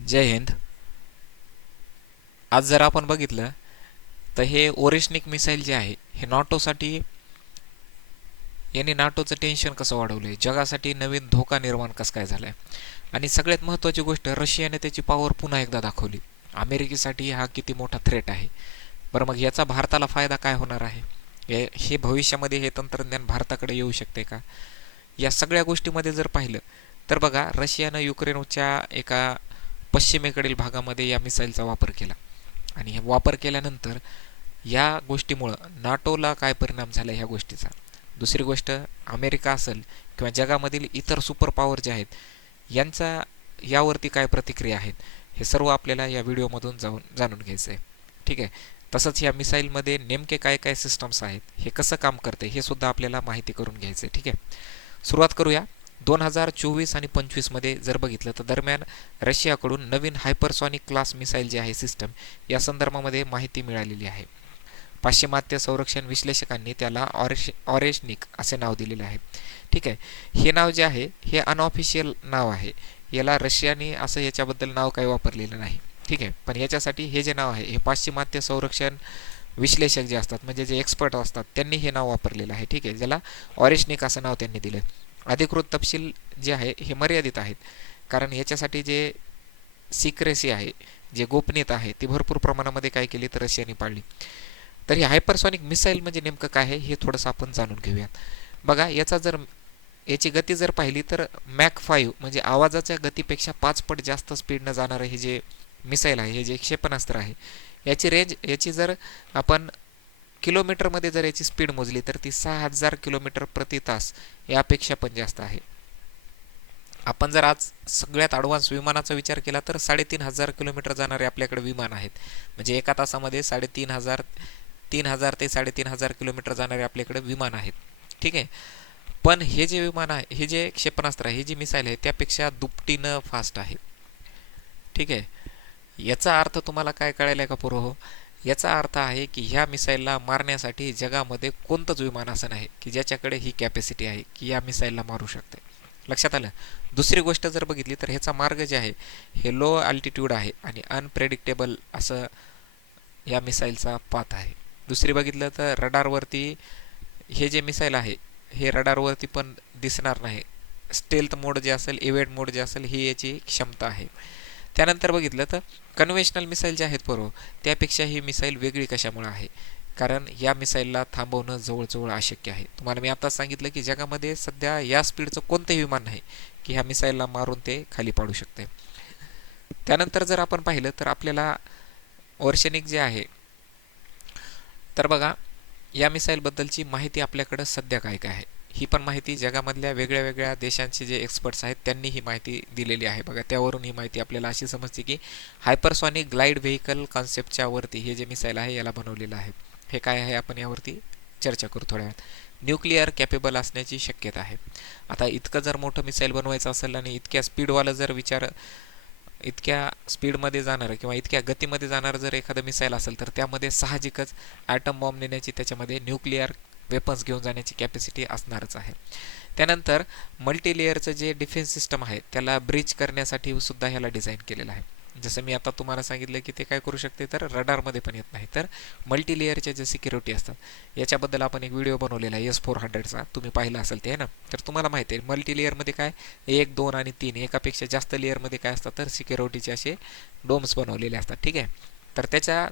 जय हिंद. आज जर आपण बघितलं तर हे ओरेशनिक मिसाईल जे आहे हे नाटोसाठी यांनी नाटोचं टेन्शन कसं वाढवलंय, जगासाठी नवीन धोका निर्माण कसं काय झालाय आणि सगळ्यात महत्त्वाची गोष्ट रशियाने त्याची पॉवर पुन्हा एकदा दाखवली. अमेरिकेसाठी हा किती मोठा थ्रेट आहे. बरं मग याचा भारताला फायदा काय होणार आहे? हे भविष्यामध्ये हे तंत्रज्ञान भारताकडे येऊ शकते का? या सगळ्या गोष्टीमध्ये जर पाहिलं तर बघा, रशियानं युक्रेनच्या एका पश्चिमेकडील भागामध्ये या मिसाईलचा वापर केला आणि हे वापर केल्यानंतर या गोष्टीमुळं नाटोला काय परिणाम झाला ह्या गोष्टीचा. दुसरी गोष्ट, अमेरिका असेल किंवा जगामधील इतर सुपर पॉवर जे आहेत यांचा यावरती काय प्रतिक्रिया आहेत हे सर्व आपल्याला या व्हिडिओमधून जाणून घ्यायचं आहे. ठीक आहे. तसंच या मिसाईलमध्ये नेमके काय काय सिस्टम्स आहेत, हे कसं काम करते हे सुद्धा आपल्याला माहिती करून घ्यायचं आहे. ठीक आहे. सुरुवात करूया. 2024 आणि 25मध्ये जर बघितलं तर दरम्यान रशियाकडून नवीन हायपरसॉनिक क्लास मिसाईल जे आहे सिस्टम या संदर्भामध्ये माहिती मिळालेली आहे. पाश्चिमात्य संरक्षण विश्लेषकांनी त्याला ऑरेशनिक असे नाव दिलेले आहे. ठीक आहे. हे नाव जे आहे हे अनऑफिशियल नाव आहे. याला रशियाने असं याच्याबद्दल नाव काही वापरलेलं नाही. ठीक आहे. पण याच्यासाठी हे जे नाव आहे हे पाश्चिमात्य संरक्षण विश्लेषक जे असतात म्हणजे जे एक्सपर्ट असतात त्यांनी हे नाव वापरलेलं आहे. ठीक आहे. ज्याला ऑरेशनिक असं नाव त्यांनी दिलं. अधिकृत तपशील जे आहे हे मर्यादित आहेत, कारण याच्यासाठी जे सिक्रेसी आहे, जे गोपनीयता आहे ती भरपूर प्रमाणामध्ये काय केली तर रशियाने पाळली. तर हे हायपरसॉनिक मिसाईल म्हणजे नेमकं काय आहे हे थोडंसं आपण जाणून घेऊयात. बघा, याची गती जर पाहिली तर मॅक 5 म्हणजे आवाजाच्या गतीपेक्षा 5 पट जास्त स्पीडनं जाणारं हे जे मिसाईल आहे, हे जे क्षेपणास्त्र आहे, याची जर आपण किलोमीटरमध्ये जर याची स्पीड मोजली तर ती 6000 किलोमीटर प्रति तास यापेक्षा पण जास्त आहे. आपण जर आज सगळ्यात ॲडव्हान्स विमानाचा विचार केला तर 3500 किलोमीटर जाणारे आपल्याकडे विमान आहेत. म्हणजे एका तासामध्ये 3000 ते 3500 किलोमीटर जाणारे आपल्याकडे विमान आहेत. ठीक आहे. पण हे जे विमान आहे, हे जे क्षेपणास्त्र आहे, हे जी मिसाईल आहे त्यापेक्षा दुपटीनं फास्ट आहे. ठीक आहे. याचा अर्थ तुम्हाला काय कळायला का पूर्व? याचा अर्थ आहे की ह्या मिसाईलला मारण्यासाठी जगामध्ये कोणतंच विमान असं नाही की ज्याच्याकडे ही कॅपॅसिटी आहे की या मिसाईलला मारू शकते. लक्षात आलं? दुसरी गोष्ट जर बघितली तर ह्याचा मार्ग जे आहे हे लो अल्टिट्यूड आहे आणि अनप्रेडिक्टेबल असं या मिसाईलचा पाथ आहे. दुसरी बघितलं तर रडारवरती हे जे मिसाईल आहे हे रडारवरती पण दिसणार नाही. स्टेल्थ मोड जे असेल, इव्हेंट मोड जे असेल, ही याची क्षमता आहे. त्यानंतर बघितलं तर कन्व्हेन्शनल मिसाईल जे आहेत पूर्व त्यापेक्षा ही मिसाईल वेगळी कशामुळे आहे? कारण या मिसाईलला थांबवणं जवळजवळ अशक्य आहे. तुम्हाला मी आताच सांगितलं की जगामध्ये सध्या या स्पीडचं कोणतंही विमान नाही की ह्या मिसाईलला मारून ते खाली पाडू शकते. त्यानंतर जर आपण पाहिलं तर आपल्याला ओरेशनिक जे आहे, तर बघा या मिसाईलबद्दलची माहिती आपल्याकडं सध्या काय काय आहे ही पण माहिती जगामधल्या वेगळ्या वेगळ्या देशांचे जे एक्सपर्ट्स आहेत त्यांनी ही माहिती दिलेली आहे. बघा, त्यावरून ही माहिती आपल्याला अशी समजते की हायपरसॉनिक ग्लाइड व्हेकल कॉन्सेप्टच्या वरती हे जे मिसाईल आहे याला बनवलेलं आहे. हे काय आहे आपण यावरती चर्चा करू थोड्या वेळात. न्यूक्लिअर कॅपेबल असण्याची शक्यता आहे. आता इतकं जर मोठं मिसाईल बनवायचं असेल आणि इतक्या स्पीडवालं जर इतक्या स्पीडमध्ये जाणारं किंवा इतक्या गतीमध्ये जाणारं जर एखादं मिसाईल असेल तर त्यामध्ये साहजिकच ॲटम बॉम्ब नेण्याची, त्याच्यामध्ये न्यूक्लिअर वेपन्स घेऊन जाण्याची कॅपॅसिटी असणारच आहे. त्यानंतर मल्टीलेअरचं जे डिफेन्स सिस्टम आहे त्याला ब्रिज करण्यासाठी सुद्धा ह्याला डिझाईन केलेलं आहे. जसं मी आता तुम्हाला सांगितलं की ते काय करू शकते तर रडारमध्ये पण येत नाही, तर मल्टीलेअरच्या जे सिक्युरिटी असतात याच्याबद्दल आपण एक व्हिडिओ बनवलेला आहे S-400चा, तुम्ही पाहिला असेल ते, आहे ना. तर तुम्हाला माहिती आहे मल्टीलेअरमध्ये काय 1, 2 आणि 3 एकापेक्षा जास्त लेअरमध्ये काय असतात तर सिक्युरिटीचे असे डोम्स बनवलेले असतात. ठीक आहे. तर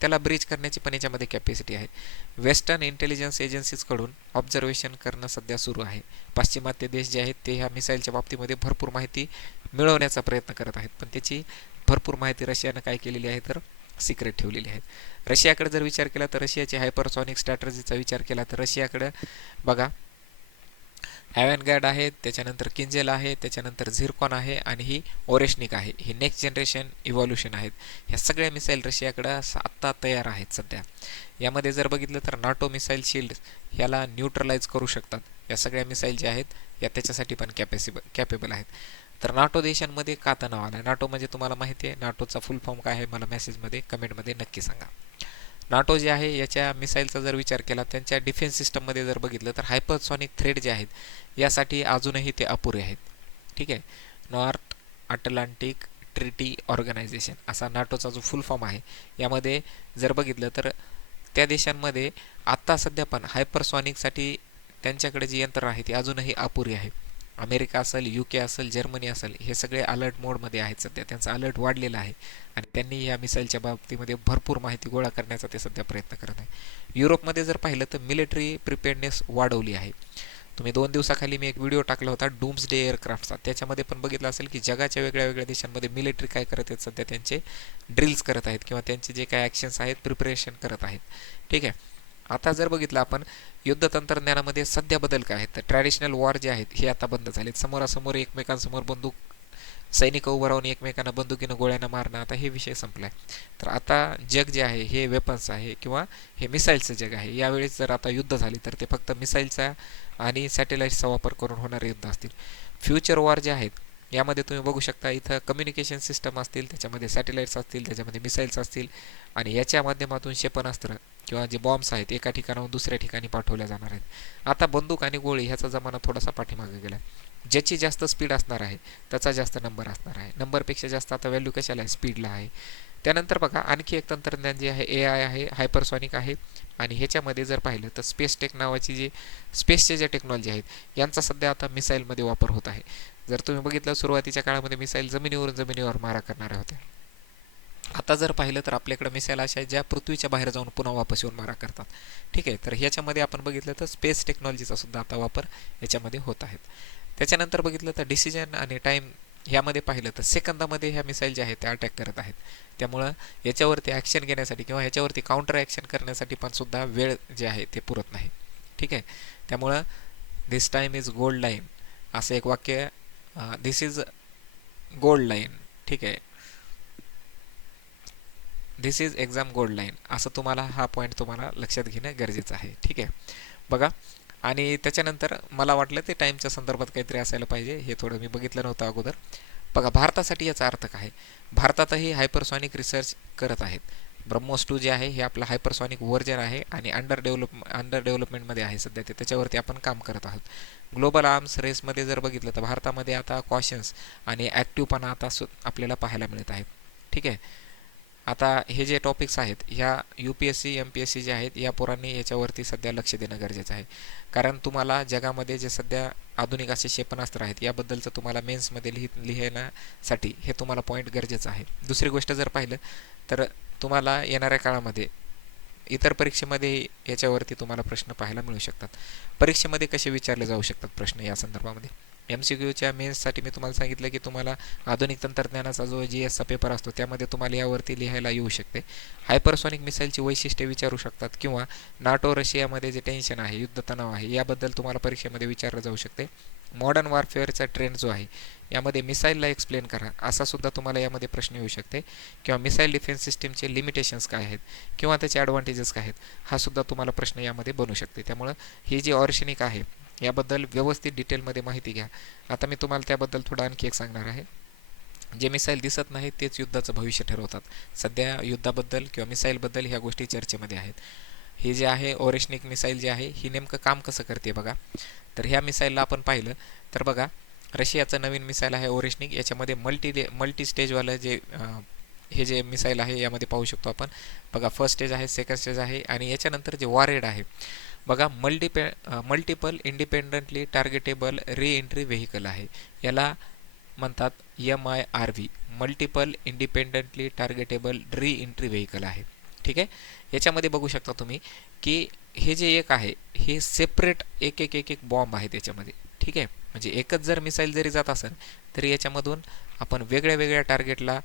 त्याला ब्रिज करण्याची पण याच्यामध्ये कॅपॅसिटी आहे. वेस्टर्न इंटेलिजन्स एजन्सीजकडून ऑब्झर्वेशन करणं सध्या सुरू आहे. पाश्चिमात्य देश जे आहेत ते ह्या मिसाईलच्या बाबतीमध्ये भरपूर माहिती मिळवण्याचा प्रयत्न करत आहेत, पण त्याची भरपूर माहिती रशियानं काय केलेली आहे तर सिक्रेट ठेवलेली आहे. रशियाकडे जर विचार केला तर रशियाची हायपरसॉनिक स्ट्रॅटर्जीचा विचार केला तर रशियाकडे बघा ॲव्हॅनगार्ड आहे, त्याच्यानंतर किंजेल आहे, त्याच्यानंतर झिरकॉन आहे आणि ही ओरेशनिक आहे. ही नेक्स्ट जनरेशन इव्हॉल्युशन आहेत. ह्या सगळ्या मिसाईल रशियाकडं आत्ता तयार आहेत सध्या. यामध्ये जर बघितलं तर नाटो मिसाईल शिल्ड ह्याला न्यूट्रलाइज करू शकतात. या सगळ्या मिसाईल ज्या आहेत या त्याच्यासाठी पण कॅपेबल आहेत. तर नाटो देशांमध्ये का तणाव आला? नाटो म्हणजे तुम्हाला माहिती आहे नाटोचा फुल फॉर्म काय आहे? मला मेसेजमध्ये कमेंटमध्ये नक्की सांगा. नाटो जे आहे याच्या मिसाईलचा जर विचार केला, त्यांच्या डिफेन्स सिस्टममध्ये जर बघितलं तर हायपरसॉनिक थ्रेड जे आहेत यासाठी अजूनही ते अपुरे आहेत. ठीक आहे. नॉर्थ अटलांटिक ट्रिटी ऑर्गनायझेशन असा नाटोचा जो फुल फॉर्म आहे. यामध्ये जर बघितलं तर त्या देशांमध्ये आत्ता सध्या पण हायपरसॉनिकसाठी त्यांच्याकडे जी यंत्रणा आहे ती अजूनही अपुरी आहे. अमेरिका असेल, UK असेल, जर्मनी असेल, हे सगळे अलर्ट मोडमध्ये आहेत सध्या. त्यांचा अलर्ट वाढलेला आहे आणि त्यांनी या मिसाईलच्या बाबतीमध्ये भरपूर माहिती गोळा करण्याचा ते सध्या प्रयत्न करत आहे. युरोपमध्ये जर पाहिलं तर मिलिटरी प्रिपेअरनेस वाढवली आहे. तुम्ही 2 दिवसाखाली मी एक व्हिडिओ टाकला होता डूम्सडे एअरक्राफ्टचा. त्याच्यामध्ये पण बघितलं असेल की जगाच्या वेगळ्या वेगळ्या देशांमध्ये मिलिटरी काय करत आहेत, सध्या त्यांचे ड्रिल्स करत आहेत किंवा त्यांचे जे काही ॲक्शन्स आहेत प्रिपरेशन करत आहेत. ठीक आहे. आता जर बघितलं आपण युद्ध तंत्रज्ञानामध्ये सध्या बदल काय आहेत, तर ट्रॅडिशनल वॉर जे आहेत हे आता बंद झालेत. समोरासमोर एकमेकांसमोर बंदूक सैनिक उभं राहून एकमेकांना बंदुकीनं गोळ्यानं मारणं, आता हे विषय संपलाय. तर आता जग जे आहे हे वेपन्स आहे किंवा हे मिसाईलचं जग आहे. यावेळेस जर आता युद्ध झाले तर ते फक्त मिसाईलचा आणि सॅटेलाईट्सचा वापर करून होणारे युद्ध असतील. फ्युचर वॉर जे आहेत यामध्ये तुम्ही बघू शकता इथं कम्युनिकेशन सिस्टम असतील, त्याच्यामध्ये सॅटेलाईट्स असतील, त्याच्यामध्ये मिसाईल्स असतील आणि याच्या माध्यमातून क्षेपणास्त्र किंवा जे बॉम्ब्स आहेत एका ठिकाणाहून दुसऱ्या ठिकाणी पाठवल्या जाणार आहेत. आता बंदूक आणि गोळी ह्याचा जमाना थोडासा पाठीमागे गेला. ज्याची जास्त स्पीड असणार आहे त्याचा जास्त नंबर असणार आहे. नंबरपेक्षा जास्त आता व्हॅल्यू कशाला आहे, स्पीडला आहे. त्यानंतर बघा आणखी एक तंत्रज्ञान जे आहे AI आहे, हायपरसॉनिक आहे आणि ह्याच्यामध्ये जर पाहिलं तर स्पेस टेक नावाची जी स्पेसच्या ज्या टेक्नॉलॉजी आहेत यांचा सध्या आता मिसाईलमध्ये वापर होत आहे. जर तुम्ही बघितलं सुरुवातीच्या काळामध्ये मिसाईल जमिनीवर मारा करणाऱ्या होत्या. आता जर पाहिलं तर आपल्याकडे मिसाईल अशा आहेत ज्या पृथ्वीच्या बाहेर जाऊन पुन्हा वापस येऊन मारा करतात. ठीक आहे. तर ह्याच्यामध्ये आपण बघितलं तर स्पेस टेक्नॉलॉजीचा सुद्धा आता वापर याच्यामध्ये होत आहेत. त्याच्यानंतर बघितलं तर डिसिजन आणि टाईम ह्यामध्ये पाहिलं तर सेकंदामध्ये ह्या मिसाईल ज्या आहेत त्या अटॅक करत आहेत. त्यामुळं याच्यावरती ॲक्शन घेण्यासाठी किंवा ह्याच्यावरती काउंटर ॲक्शन करण्यासाठी पण सुद्धा वेळ जे आहे ते पुरत नाही. ठीक आहे. त्यामुळं दिस टाईम इज गोल्ड लाईन असं एक वाक्य, दिस इज गोल्ड लाईन. ठीक आहे. दिस इज एक्झाम गोल्ड लाईन असं तुम्हाला हा पॉईंट तुम्हाला लक्षात घेणं गरजेचं आहे. ठीक आहे. बघा आणि त्याच्यानंतर मला वाटलं ते टाईमच्या संदर्भात काहीतरी असायला पाहिजे, हे थोडं मी बघितलं नव्हतं अगोदर. बघा भारतासाठी याचा अर्थ काय आहे, भारतातही हायपरसॉनिक रिसर्च करत आहेत. ब्रह्मोस 2 जे आहे हे आपलं हायपरसॉनिक व्हर्जन आहे आणि अंडर डेव्हलपमेंटमध्ये आहे सध्या ते, त्याच्यावरती आपण काम करत आहोत. ग्लोबल आर्म्स रेसमध्ये जर बघितलं तर भारतामध्ये आता कॉशन्स आणि ॲक्टिव्हपणा आता आपल्याला पाहायला मिळत आहे. ठीक आहे. आता हे जे टॉपिक्स आहेत ह्या UPSC MPSC जे आहेत या पोरांनी याच्यावरती सध्या लक्ष देणं गरजेचं आहे. कारण तुम्हाला जगामध्ये जे सध्या आधुनिक असे क्षेपणास्त्र आहेत याबद्दलचं तुम्हाला मेन्समध्ये लिहिण्यासाठी हे तुम्हाला पॉईंट गरजेचं आहे. दुसरी गोष्ट जर पाहिलं तर तुम्हाला येणाऱ्या काळामध्ये इतर परीक्षेमध्ये याच्यावरती तुम्हाला प्रश्न पाहायला मिळू शकतात. परीक्षेमध्ये कसे विचारले जाऊ शकतात प्रश्न या संदर्भामध्ये, MCQच्या मेन्ससाठी मी तुम्हाला सांगितलं की तुम्हाला आधुनिक तंत्रज्ञानाचा जो GSचा पेपर असतो त्यामध्ये तुम्हाला यावरती लिहायला येऊ शकते. हायपरसॉनिक मिसाईलची वैशिष्ट्ये विचारू शकतात किंवा NATO रशियामध्ये जे टेन्शन आहे, युद्ध तणाव आहे याबद्दल तुम्हाला परीक्षेमध्ये विचारलं जाऊ शकते. मॉडर्न वॉरफेअरचा ट्रेंड जो आहे यामध्ये मिसाईलला एक्सप्लेन करा असा सुद्धा तुम्हाला यामध्ये प्रश्न येऊ शकते किंवा मिसाईल डिफेन्स सिस्टीमचे लिमिटेशन्स काय आहेत किंवा त्याचे ॲडव्हान्टेजेस काय आहेत हा सुद्धा तुम्हाला प्रश्न यामध्ये बनू शकते. त्यामुळं ही जी ऑर्शनिक आहे याबद्दल व्यवस्थित डिटेलमध्ये माहिती घ्या. आता मी तुम्हाला त्याबद्दल थोडं आणखी एक सांगणार आहे. जे मिसाईल दिसत नाही तेच युद्धाचं भविष्य ठरवतात. सध्या युद्धाबद्दल किंवा मिसाईलबद्दल ह्या गोष्टी चर्चेमध्ये आहेत. हे जे आहे ओरेशनिक मिसाईल जे आहे ही नेमकं काम कसं करते बघा. तर ह्या मिसाईलला आपण पाहिलं तर बघा रशियाचं नवीन मिसाईल आहे ओरेशनिक. याच्यामध्ये मल्टी स्टेजवालं जे हे जे मिसाईल आहे यामध्ये पाहू शकतो आपण. बघा फर्स्ट स्टेज आहे, सेकंड स्टेज आहे आणि याच्यानंतर जे वॉरहेड आहे बघा multiple independently targetable re-entry vehicle आहे. याला म्हणतात MIRV, multiple independently targetable re-entry vehicle आहे. ठीक आहे. याच्यामध्ये बघू शकता तुम्ही की हे जे एक आहे हे सेपरेट एक एक एक एक बॉम्ब आहे त्याच्यामध्ये. ठीक आहे. म्हणजे एकच जर मिसाईल जरी जात असेल तरी याच्यामधून आपण वेगळ्या वेगळ्या टार्गेटला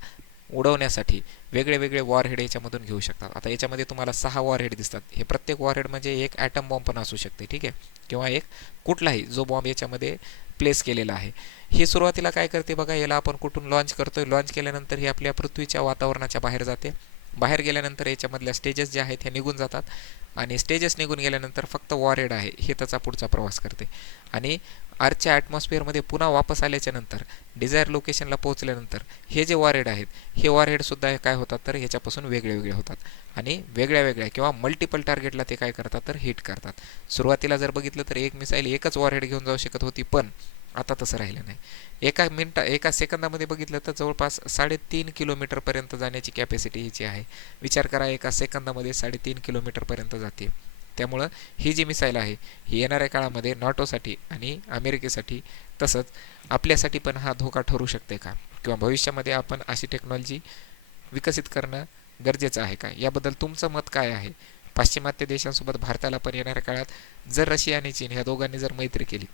उडवण्यासाठी वेगळे वेगळे वॉरहेड याच्यामधून घेऊ शकतात. आता याच्यामध्ये तुम्हाला 6 वॉरहेड दिसतात. हे प्रत्येक वॉरहेड म्हणजे एक ॲटम बॉम्ब पण असू शकते. ठीक आहे. किंवा एक कुठलाही जो बॉम्ब याच्यामध्ये प्लेस केलेला आहे. ही सुरुवातीला काय करते बघा, याला आपण कुठून लॉन्च करतोय, लॉन्च केल्यानंतर हे आपल्या पृथ्वीच्या वातावरणाच्या बाहेर जाते. बाहेर गेल्यानंतर याच्यामधल्या स्टेजेस जे आहेत हे निघून जातात आणि स्टेजेस निघून गेल्यानंतर फक्त वॉरहेड आहे हे त्याचा पुढचा प्रवास करते आणि अर्थच्या ॲटमॉस्फिअरमध्ये पुन्हा वापस आल्याच्या नंतर डिझायर लोकेशनला पोहोचल्यानंतर हे जे वॉरहेड आहेत हे वॉरहेडसुद्धा काय होतात तर ह्याच्यापासून वेगळे वेगळे होतात आणि वेगळ्या वेगळ्या किंवा मल्टिपल टार्गेटला ते काय करतात तर हिट करतात. सुरुवातीला जर बघितलं तर एक मिसाईल एकच वॉरहेड घेऊन जाऊ शकत होती, पण आता तसं राहिलं नाही. एका सेकंदामध्ये बघितलं तर जवळपास 3.5 किलोमीटरपर्यंत जाण्याची कॅपॅसिटी हिची आहे. विचार करा, एका सेकंदामध्ये 3.5 किलोमीटरपर्यंत जाते. त्यामुळं ही जी मिसाईल आहे ही येणाऱ्या काळामध्ये नाटोसाठी आणि अमेरिकेसाठी तसंच आपल्यासाठी पण हा धोका ठरू शकते का, किंवा भविष्यामध्ये आपण अशी टेक्नॉलॉजी विकसित करणं गरजेचं आहे का, याबद्दल तुमचं मत काय आहे? पाश्चिमात्य देशांसोबत भारताला पण येणाऱ्या काळात जर रशिया आणि चीन ह्या दोघांनी जर मैत्री केली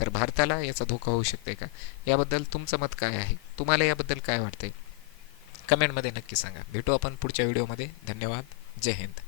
तर भारताला याचा धोका होऊ शकते का, याबद्दल तुमचं मत काय आहे? तुम्हाला याबद्दल काय वाटतंय? कमेंटमध्ये नक्की सांगा. भेटू आपण पुढच्या व्हिडिओमध्ये. धन्यवाद. जय हिंद.